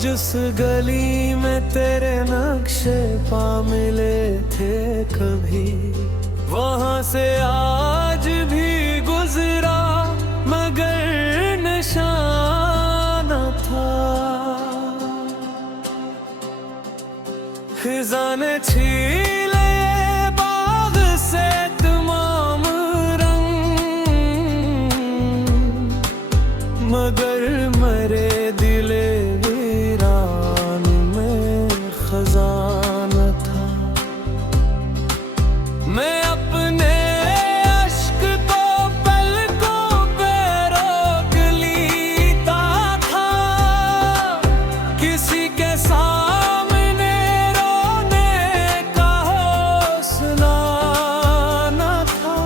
जिस गली में तेरे नक्शे पा मिले थे कभी, वहां से आज भी गुजरा मगर निशाना था। खिज़ा ने छीले बाग से तमाम रंग, मगर मरे दिले वीरान में खजाना था। मैं अपने अश्क को पलकों पे रोक लीता था, किसी के सामने रोने का हौसला न था।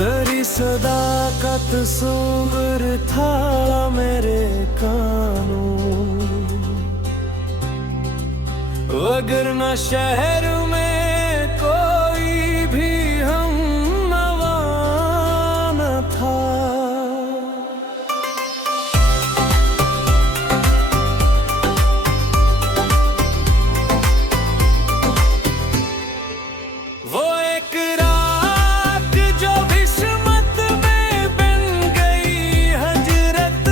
तेरी सदाकत सुर था मेरे कानों, अगर न शहर में कोई भी हम नवा न था। वो एक रात जो किस्मत में बन गई हजरत,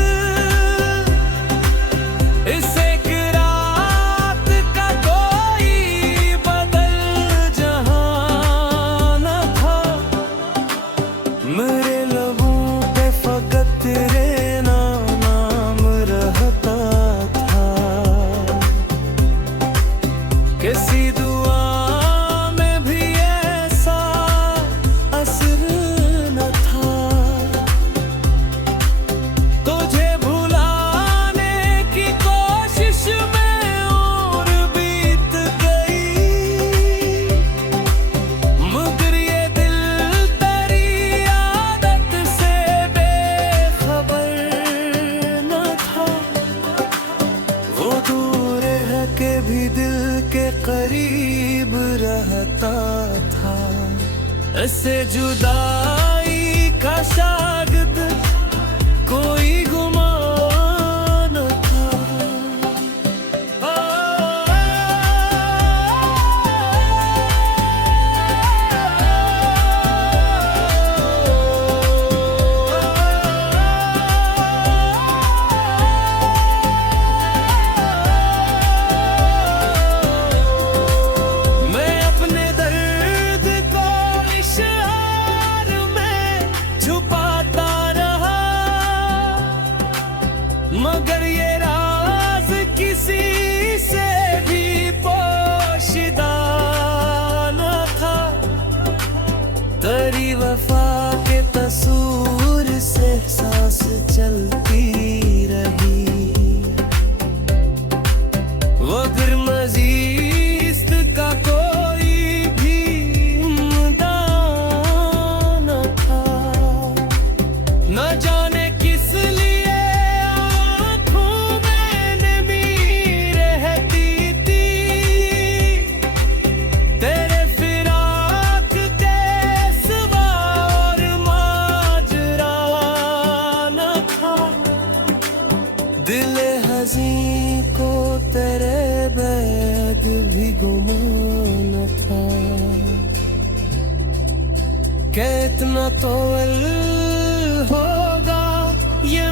इस एक रात का कोई बदल जहां न था। मेरे लबों पे फकत तेरे नाम रहता था, किसी दुआ में भी ऐसा असर न था। तुझे भुलाने की कोशिश में और बीत गई, मगर ये दिल तेरी आदत से बेखबर न था। वो दूर है के भी दिल के करीब रहता था, ऐसे जुदाई का शागिर्द कोई गुमान न था। मैं अपने दर्द को इश्तिहार में छुपाता रहा, मगर ये राज किसी से भी पोशीदा न था। तेरी वफा के तसूर से सांस चलती रही, मगर मजीद का कोई भी इम्दाद न था। न जाने किस लिए आँखों में नमी रहती थी, तेरे फिराक के सिवा और माजरा न था। दिल हज़ीं को तेरे बैद भी गुमान था, क्या इतना तोल होगा ये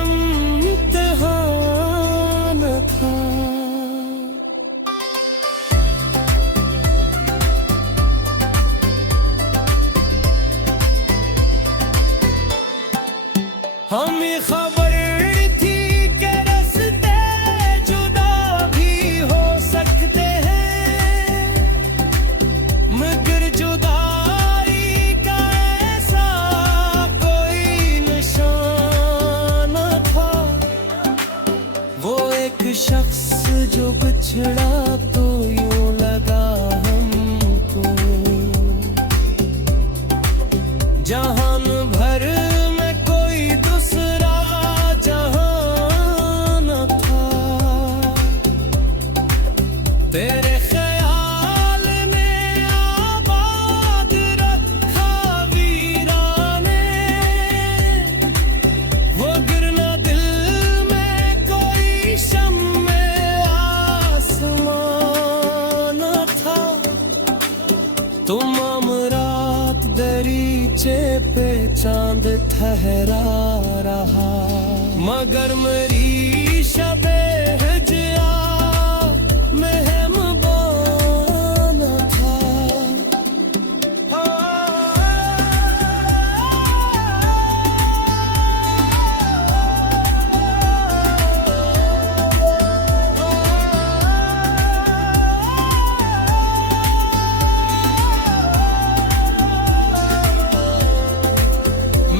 इम्तिहान था। हमें खबर थी कि रास्ते जुदा भी हो सकते हैं, मगर जुदाई का ऐसा कोई निशान न था। वो एक शख्स जो बिछड़ा तो यूं लगा हमको, जहान भर में कोई दूसरा जहां न था। तेरे ख्याल ने आबाद रखा वीराने, वो गिरना दिल में कोई शम्म तुम अमरात दरीचे पे चांद ठहरा रहा, मगर मेरी शबे हिजरा मेहमान था।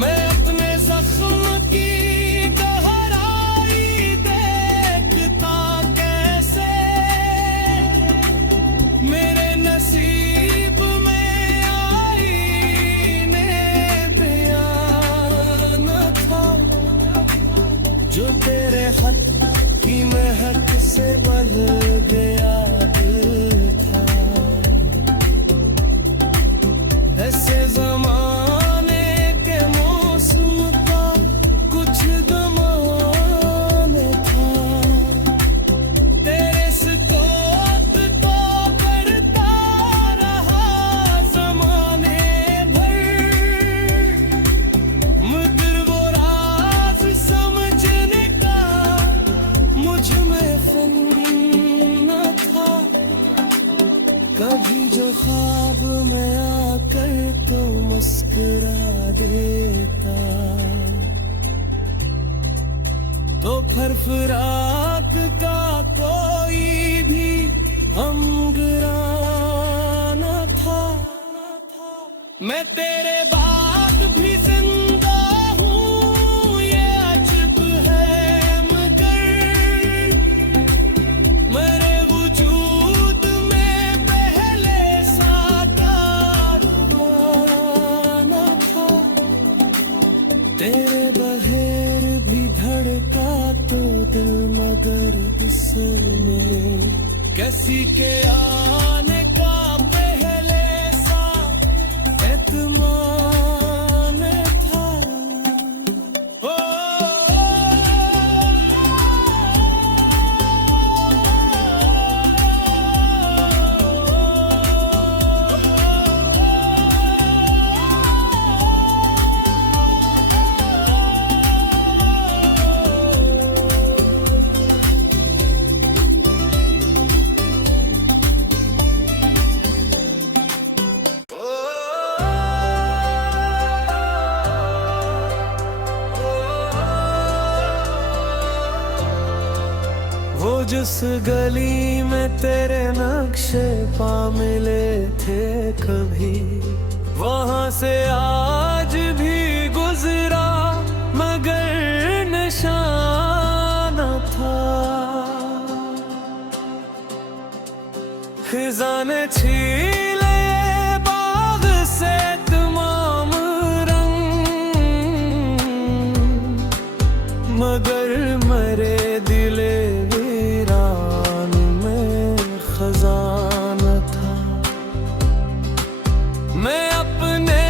मैं अपने जख्म की गहराई देखता कैसे, मेरे नसीब में आईने बयान था, जो तेरे खत की महक से बह गया दिल था। ऐसे जमाने के मौसम का कुछ गमान था, तेरे स्कोप को करता रहा जमाने भर, मगर वो राज समझने का मुझ में फन न था। कभी जो ख्वाब में आकर तो मुस्कुरा देता, तो फरफराक का कोई भी हमगरा न था। मैं तेरे बाद भी जिंदा हूँ ये अजब है, मगर मेरे वजूद में पहले सा कारवां था। तेरे बगैर भी धड़का तो दिल, मगर इसमें किसी के आने का पहले सा एतमान था। ओ, वो जिस गली में तेरे नक्शे पा मिले थे कभी, वहां से आज भी गुजरा मगर निशान था। खिज़ां ने छीले बाग से तमाम रंग, मगर मरे दिले वीरान में खजाना था। मैं अपने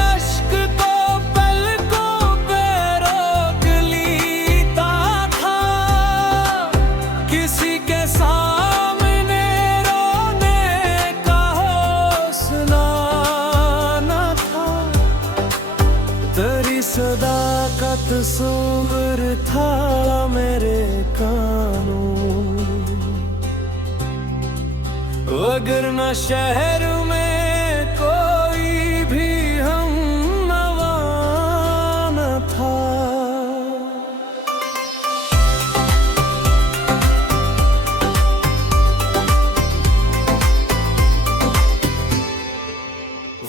अश्क को पलकों पे रोक लीता था, किसी के सामने रोने का हौसला न था। तेरी सदा का तस्वीर था मेरे कानों, अगर न शहर में कोई भी हम नवा न था।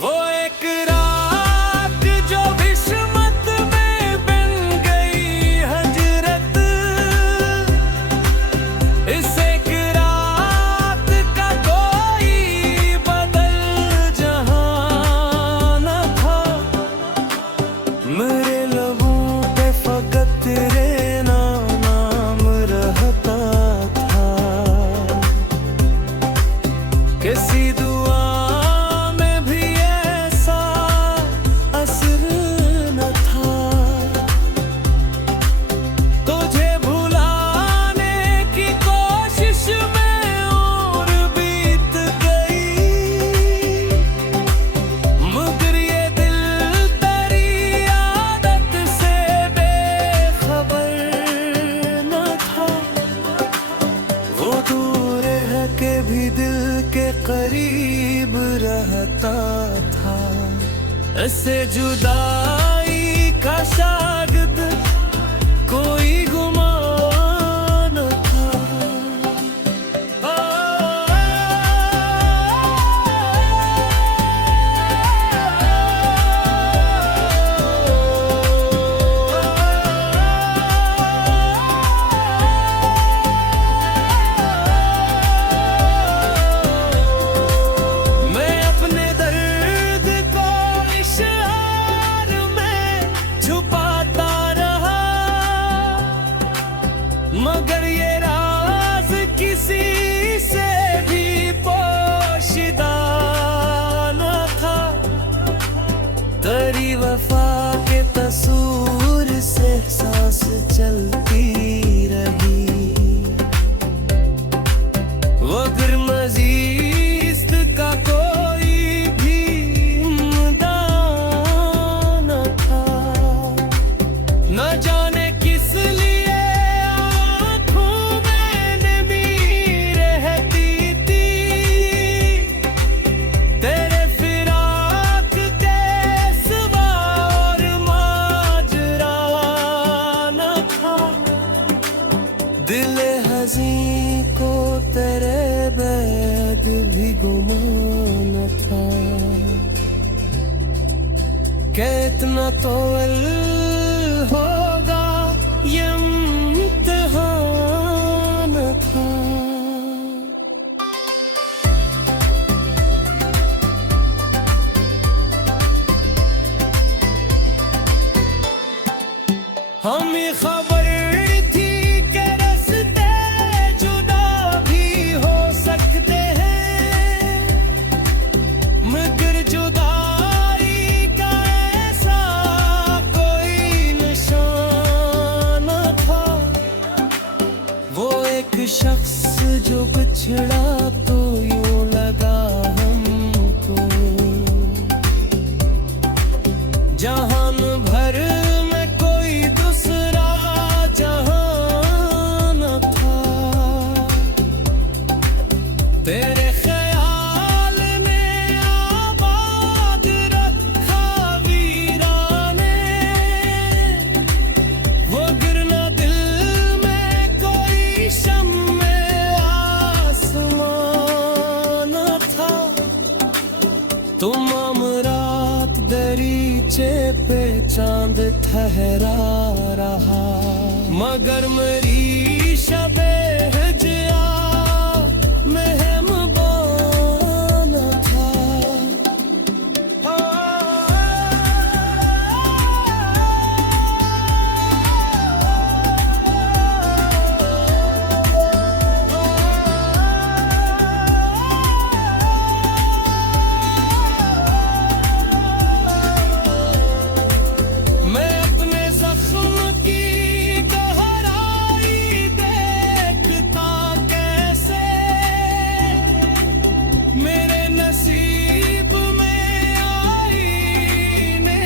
वो एक रात जो किस्मत में बन गई हजरत, इस एक रात का कोई बदल रहता था। ऐसे जुदाई का शागिर्द कोई गुमान था। मैं अपने दर्द को इशार में छुपाता रहा, मगर ये राज किसी से भी पोशीदा न था। तेरी वफा के तसूर से सांस चलती रही, मगर मजीद का कोई भी इम्दाद न था। न जाने किस लिए आँखों में नमी रहती थी, तेरे फिराक के सिवा और माजरा न था। दिल हज़ीं को तेरे बैद भी गुमान था, कि इतना तो होगा ये इम्तिहान था। हमें खबर थी कि रास्ते जुदा भी हो सकते हैं, मगर जुदाई का ऐसा कोई निशान न था। वो एक शख्स जो बिछड़ा तो यूं लगा हमको, जहान भर में कोई दूसरा जहान न था। तेरे ख्याल ने आबाद रखा वीराने, वो गिरना दिल में कोई शम्मे आसमान न था। तुम रात दरीचे पे चांद ठहरा रहा, मगर मेरी शबे हजिया मेहमान था। मैं अपने जख्म की गहराई देखता कैसे, मेरे नसीब में आईने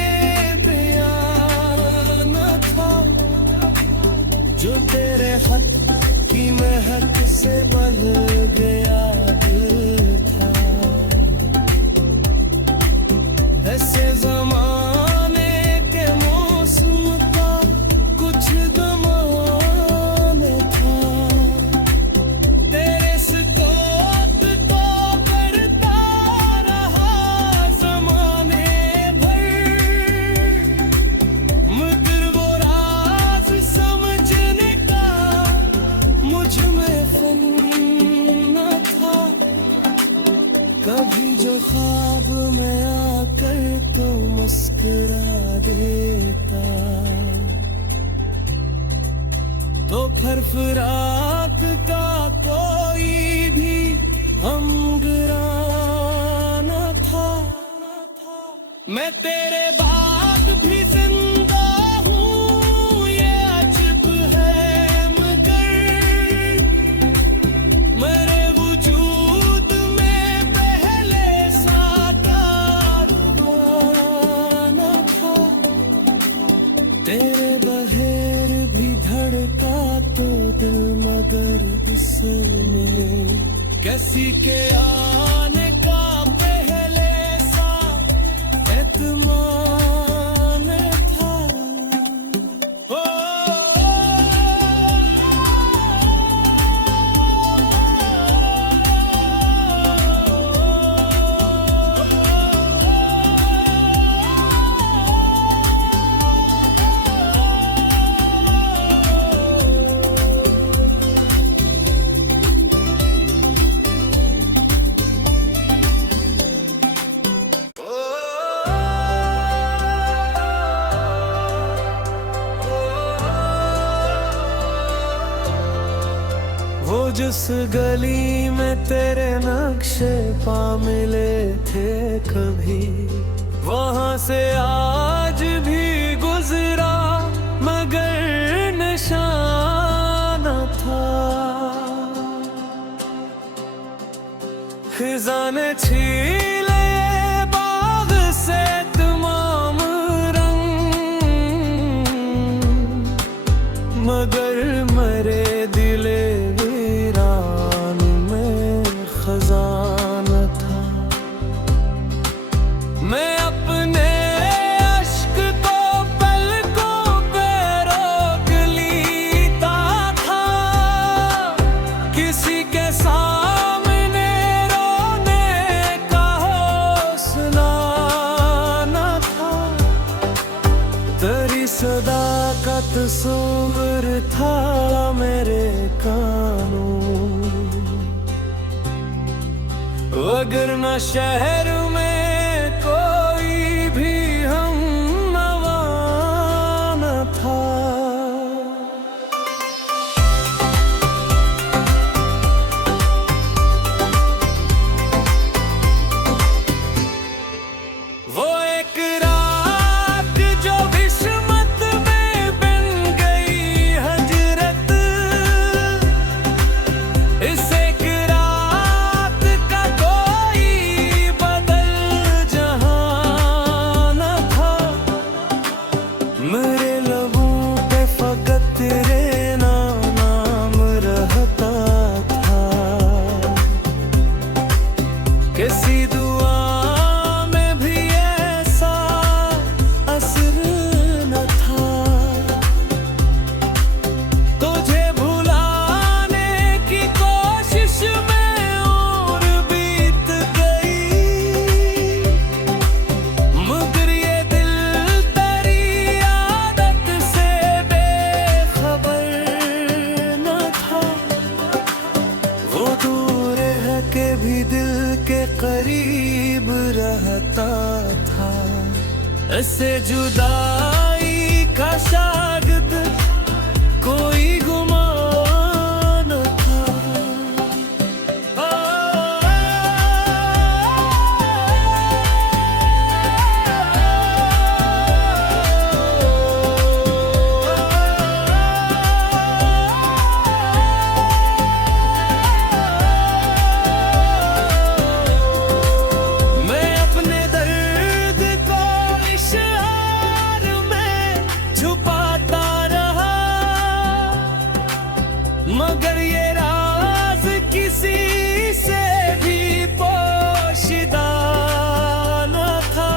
बयान था। जो तेरे हक की महक से बल गया दिल था, ऐसे जमाने के मौसम का कुछ गमान था। तेरे सिकोत तो करता रहा जमाने भर, मगर वो राज समझने का मुझ में फन न था। कभी जो ख्वाब में आकर तो मुस्कुरा देता, तो फरफराक का कोई भी हमगरा न था। मैं तेरे बाद भी जिंदा हूँ, ये अजब है, मगर मेरे वजूद में पहले सा कारवां न था। तेरे बगैर भी धड़का तो दिल, मगर उसने किसी के आने का पहले जिस गली में तेरे नक्शे पा मिले थे कभी, वहां से आज भी गुजरा मगर निशान था। खिज़ा ने छीले बाग से तमाम रंग, मगर मरे दिले वीरान में खजाना था। मैं अपने अश्क को पलकों पे रोक लीता था, किसी के सामने रोने का हौसला न था। तेरी सदाकत तस्वीर था मेरे कानों, अगर न शहर में कोई भी हम नवा न था। वो एक रात जो किस्मत में बन गई हजरत, इस एक रात का कोई बदल जहां न था। मेरे लबों पे फकत तेरे नाम रहता था, किसी दुआ में भी ऐसा असर न था। तुझे भुलाने की कोशिश में और बीत गई, मगर ये दिल तेरी आदत से बेखबर न था। वो दूर है के भी दिल के करीब रहता था, ऐसे जुदाई का शागिर्द कोई गुमान था। मैं अपने दर्द को इश्तिहार में छुपाता रहा, मगर ये राज किसी से भी पोशीदा न था।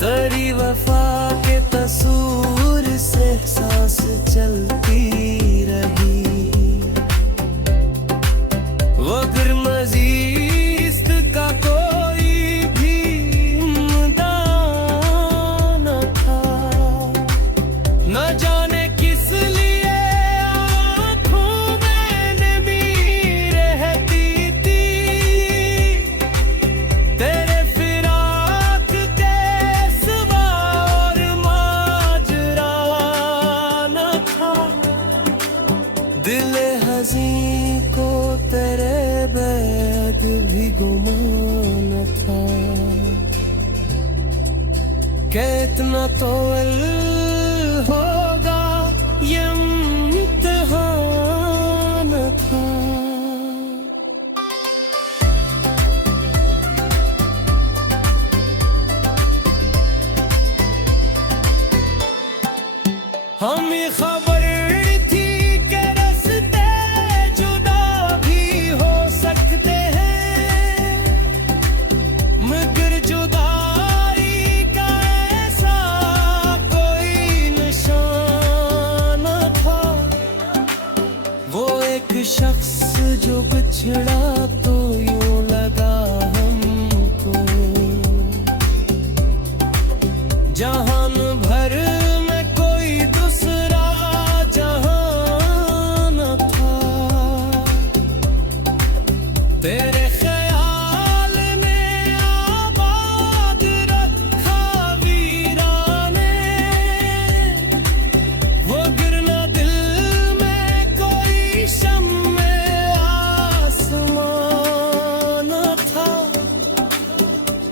तेरी वफा के तसूर से सांस चलती रही, मगर मजीद का कोई भी मुद्दा न था। न जाने किस लिए आँखों में नमी रहती थी, तेरे फिराक के सिवा और माजरा न था। दिल हज़ीं को तेरे बैद भी गुमान था, कि इतना तो होगा ये इम्तिहान था। हमें खबर थी कि रास्ते जुदा भी हो सकते हैं, मगर जुदाई का ऐसा कोई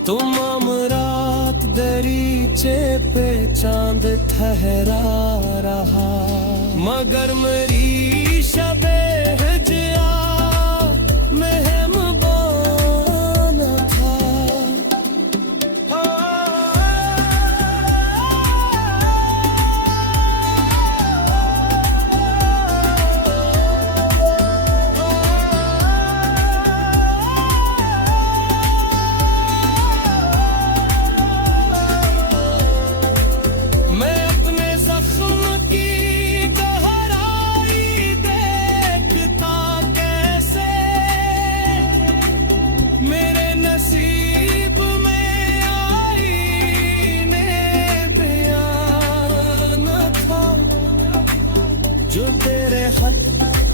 तुम अमरात दरीचे पे चांद ठहरा रहा, मगर मेरी शबे हजिया मेहमान था। मैं अपने जख्म की गहराई देखता कैसे, मेरे नसीब में आईने बयान था, जो तेरे हक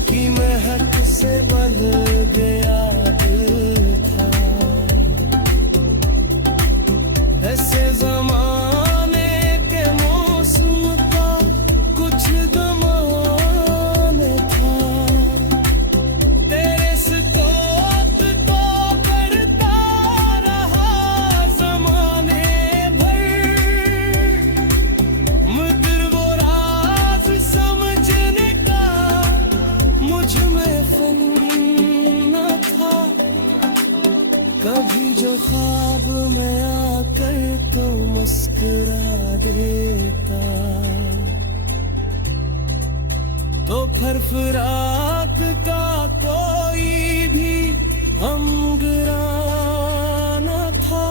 की महक से बल गया दिल था। ऐसे जमाने के मौसम का कुछ गमान था, तेरे सिकोत को करता रहा जमाने भर, मगर वो राज समझने का मुझ में फन न था। कभी जो ख्वाब में आकर तो मुस्कुरा देता, तो फरफराक का कोई भी हमगरा न था।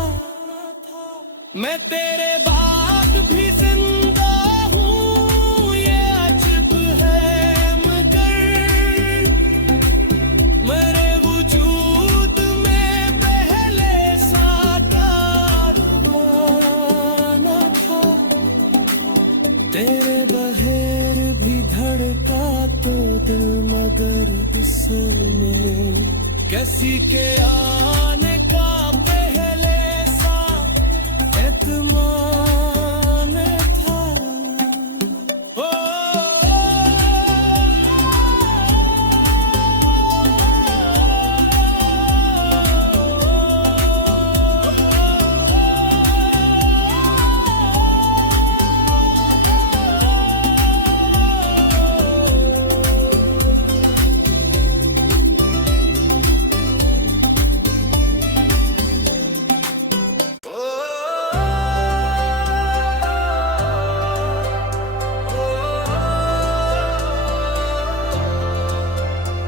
मैं तेरे बाद भी जिंदा हूँ ये अजब है, मगर मेरे वजूद में पहले सा कारवां न था। तेरे बगैर भी धड़का तो दिल, मगर उसने किसी के आने का पहले सा एतमान था। ओ,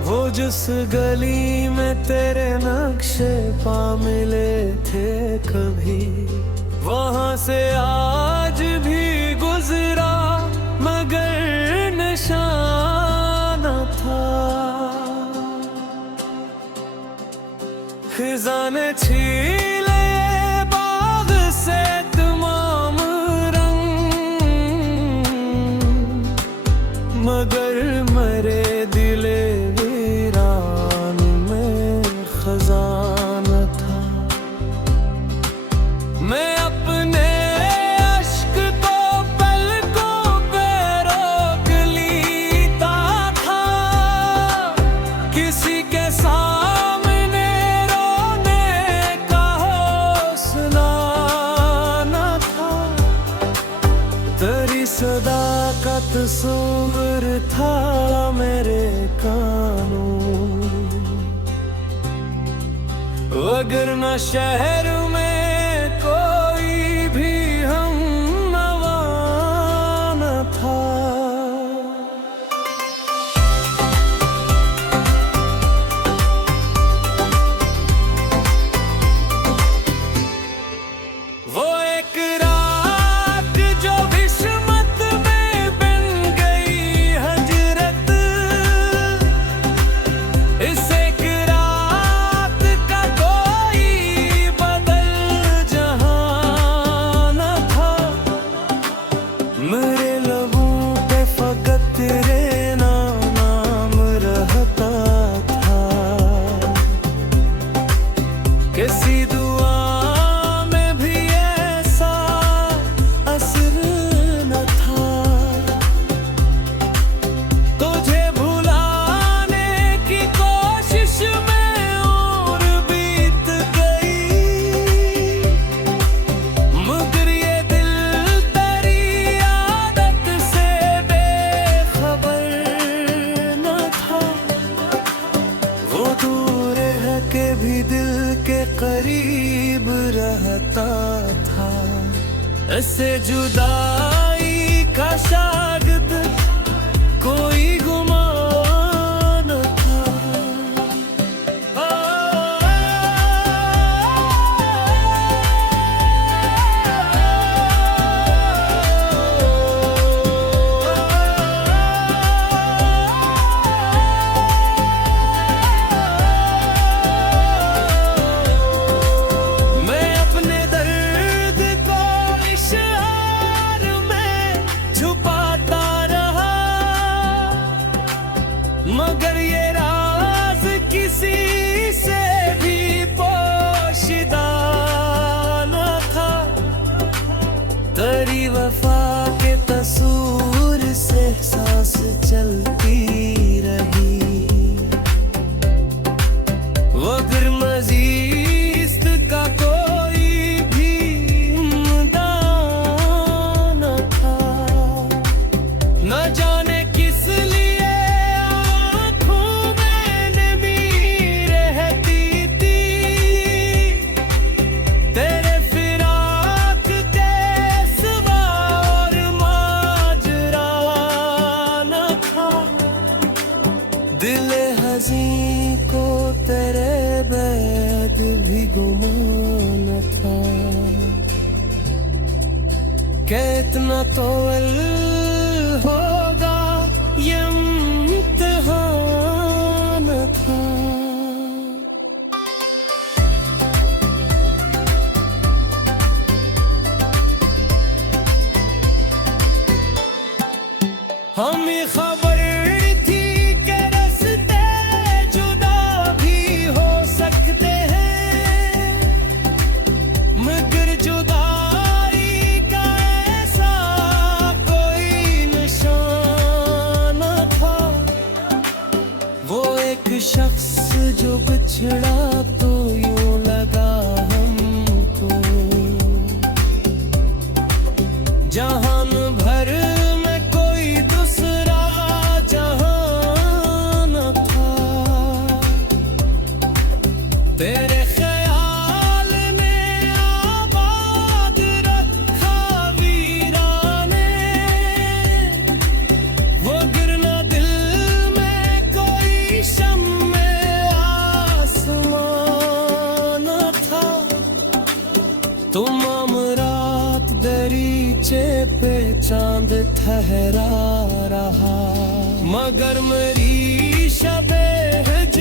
वो जिस गली में तेरे नक्शे पा मिले थे कभी, वहां से आज भी गुजरा मगर निशान था। खिज़ां ने छीले बाग से तमाम रंग, मगर मरे दिले वीरान में खजाना था। मैं अपने अश्क को पलकों पे रोक लीता था, किसी के सामने रोने का हौसला न था। तेरी सदा का तस्वीर था मेरे कानों, अगर न शहर में कोई भी हम नवा न था। वो एक रात जो किस्मत में बन गई हजरत, इस एक रात का कोई बदल रहता था। ऐसे जुदाई का शागिर्द कोई गुमान था। मैं अपने दर्द को इशार में छुपाता रहा, मगर ये राज किसी से भी पोशीदा न था। तेरी वफा के तसूर से सांस चलती रही, मगर मजीद का कोई भी इम्दाद न था। न जाने किस लिए आँखों में नमी रहती थी, तेरे फिराक के सिवा और माजरा न था। दिल हज़ीं को तेरे बैद भी गुमान था। क्या इतना तो होगा ये इम्तिहान था। हमें खबर थी कि रास्ते जुदा भी हो सकते हैं, मगर जुदाई का ऐसा कोई निशान था। वो एक शख्स जो बिछड़ा तो यूं लगा हमको, जहान भर में कोई दूसरा जहान था। तेरे ख्याल ने आबाद रखा वीराने, वो गिरना दिल में कोई शम्मे आसमान था। तुम रात दरीचे पे चांद ठहरा रहा, मगर मेरी शबे हिज